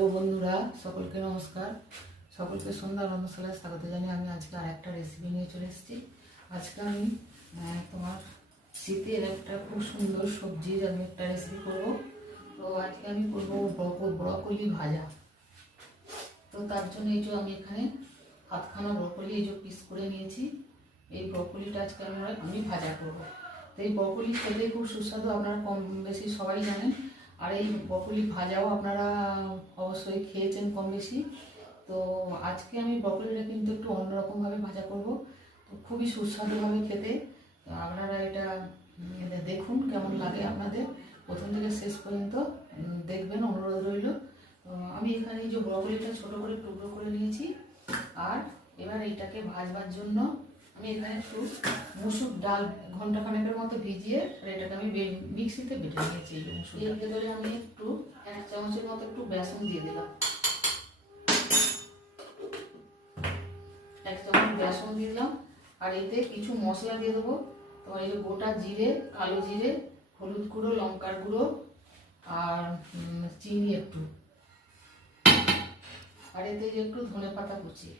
Hello বন্ধুরা, সকলকে নমস্কার। সকলকে সন্ধ্যা রন্ধনশালায় স্বাগত জানিয়ে আমি আজকে আরেকটা রেসিপি নিয়ে চলে এসেছি। আজকে আমি তোমার শীতের একটা খুব সুন্দর সবজির আমি একটা রেসিপি করব। তো আজকে আমি করবো ব্রকলি ভাজা। তো তার জন্য এই যে আমি এখানে হাতখানা ব্রকলি এই যে পিস করে নিয়েছি। এই ব্রকলিটা আজকে আমি ভাজা করব। তো এই ব্রকলি খেতে খুব সুস্বাদু, আপনারা কম বেশি সবাই জানেন। আর এই ব্রকলি ভাজাও আপনারা অবশ্যই খেয়েছেন কম বেশি। তো আজকে আমি ব্রকলিটা কিন্তু একটু অন্যরকমভাবে ভাজা করব। তো খুবই সুস্বাদু হবে খেতে। তো আপনারা এটা দেখুন কেমন লাগে আপনাদের, প্রথম থেকে শেষ পর্যন্ত দেখবেন, অনুরোধ রইল। তো আমি এখানে এই যে ব্রকলিটা ছোটো করে টুকরো করে নিয়েছি। আর এবার এইটাকে ভাজবার জন্য আমি এখানে একটু মুসুর ডাল ঘন্টাখানেকের মতো ভিজিয়ে এটাকে আমি মিক্সিতে বেটে নিয়েছি। এই মুসুর এর ভেতরে আমি একটু 1 চামচের মতো একটু বেসন দিয়ে দিলাম। 1 চামচ বেসন দিয়ে দিলাম। আর এতে কিছু মশলা দিয়ে দেবো। তো এই যে গোটা জিরে, কালো জিরে, হলুদ গুঁড়ো, লঙ্কার গুঁড়ো আর চিনি একটু, আর এতে যে একটু ধনে পাতা কুচি।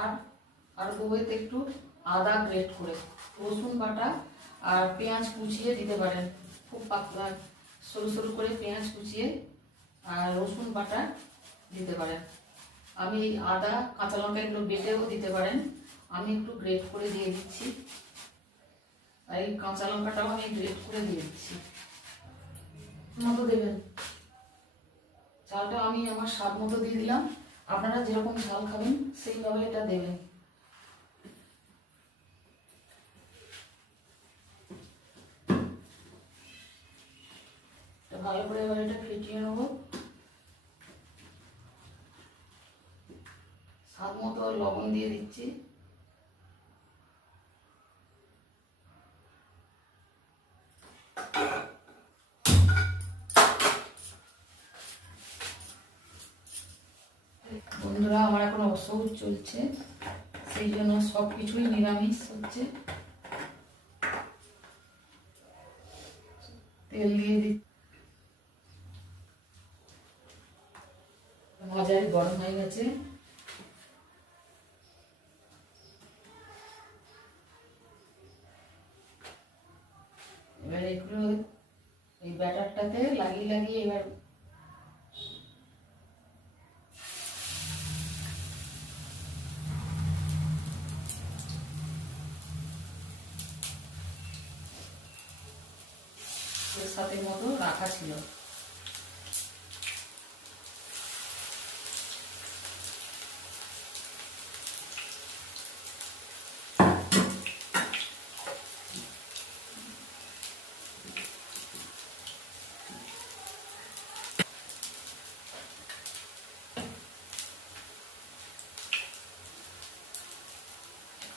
আর দেবো এতে একটু আদা গ্রেট করে, রসুন বাটা আর পেঁয়াজ কুচিয়ে দিতে পারেন। খুব পাতলা সরু সরু করে পেঁয়াজ কুচিয়ে আর রসুন বাটা দিতে পারেন। আমি আদা কাঁচা লঙ্কা এগুলো বেটেও দিতে পারেন, আমি একটু গ্রেট করে দিয়ে দিচ্ছি। আর এই কাঁচা লঙ্কাটাও আমি গ্রেট করে দিয়ে দিচ্ছি। মতো দেবেন, চালটা আমি আমার স্বাদ মতো দিয়ে দিলাম। আপনারা যেরকম ঝাল খাবেন সেইভাবে এটা দেবেন। ভালো করে এবার এটা ফেটিয়ে নেব। স্বাদ মতো লবণ দিয়ে দিচ্ছি। বন্ধুরা, আমার এখন অসৌচ চলছে, সেই জন্য সব কিছুই নিরামিষ হচ্ছে। তেল দিয়ে দিচ্ছি। ভাজাই গরম হয়ে গেছে। এবার এগুলো এই ব্যাটারটাতে লাগিয়ে লাগিয়ে এবার সাথে মতো রাখা ছিল।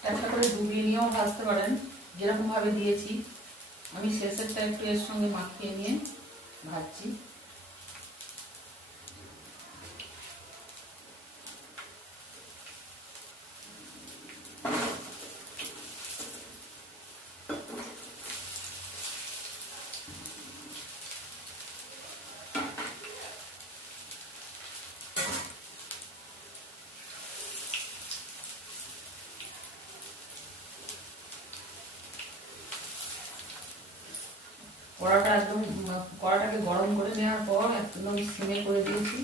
একটা করে ডুবিয়ে নিয়েও ভাজতে পারেন, যেরকম ভাবে দিয়েছি আমি শেষেরটা একটু এর সঙ্গে মাখিয়ে নিয়ে ভাজছি। কড়াটাকে গরম করে নেওয়ার পর একদম সিমে করে দিয়েছি।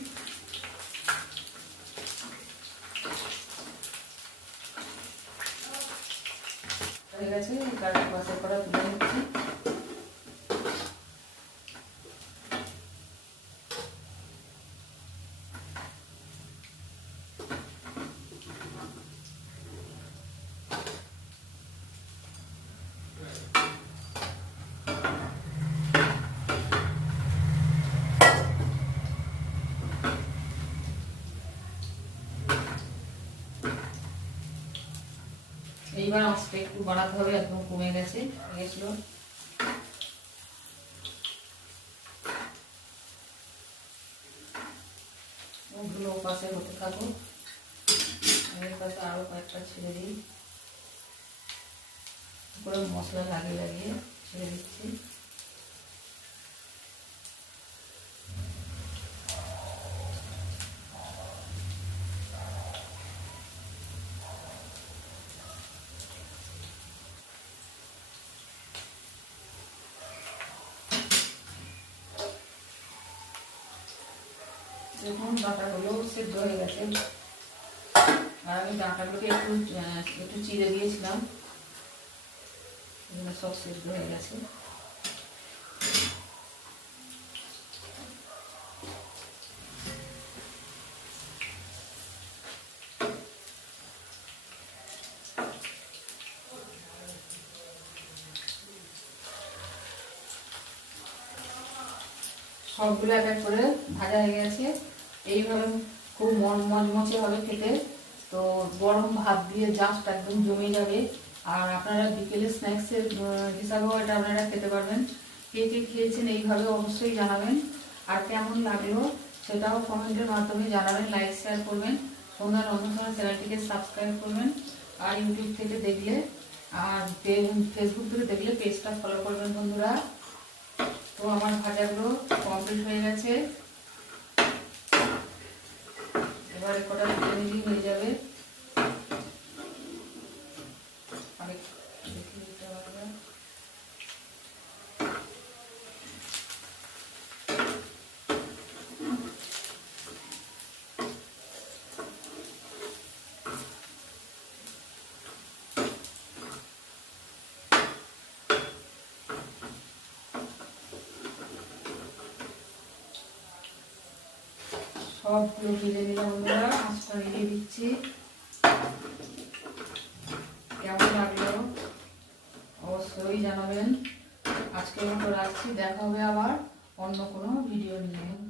হয়ে গেছে, পাশের কড়া তুলে নিচ্ছি। এইবার আঁচটা একটু বাড়াতে হবে, একদম কমে গেছে গেছিল। ওগুলো পাশে হতে থাকো। এর পাশে আরো কয়েকটা ছেড়ে দিই করে মশলা লাগিয়ে লাগিয়ে ছেড়ে দিচ্ছি। দেখুন ডাঁটাগুলো সেদ্ধ হয়ে গেছে, আর আমি ডাঁটাগুলোকে একটু একটু চিড়ে দিয়েছিলাম, সব সেদ্ধ হয়ে গেছে। সবগুলো এক এক করে ভাজা হয়ে গেছে। এইভাবে খুব মচমচে হবে খেতে। তো গরম ভাত দিয়ে জাস্ট একদম জমে যাবে। আর আপনারা বিকেলে স্ন্যাক্সের হিসাবেও এটা আপনারা খেতে পারবেন। কে কে খেয়েছেন এইভাবে অবশ্যই জানাবেন, আর কেমন লাগলো সেটাও কমেন্টের মাধ্যমে জানাবেন। লাইক শেয়ার করবেন, সন্ধ্যা রন্ধনশালা চ্যানেলটিকে সাবস্ক্রাইব করবেন। আর ইউটিউব থেকে দেখলে আর ফেসবুক থেকে দেখলে পেজটা ফলো করবেন বন্ধুরা। তো আমার ভাজাগুলো কমপ্লিট হয়ে গেছে, এবারে কটা নিলেই হয়ে যাবে। সবগুলো ভেজে নিলাম বন্ধুরা, আঁচটা রেখে দিচ্ছি। কেমন লাগলো অবশ্যই জানাবেন। আজকের মতো রাখছি, দেখা হবে আবার অন্য কোনো ভিডিও নিয়ে।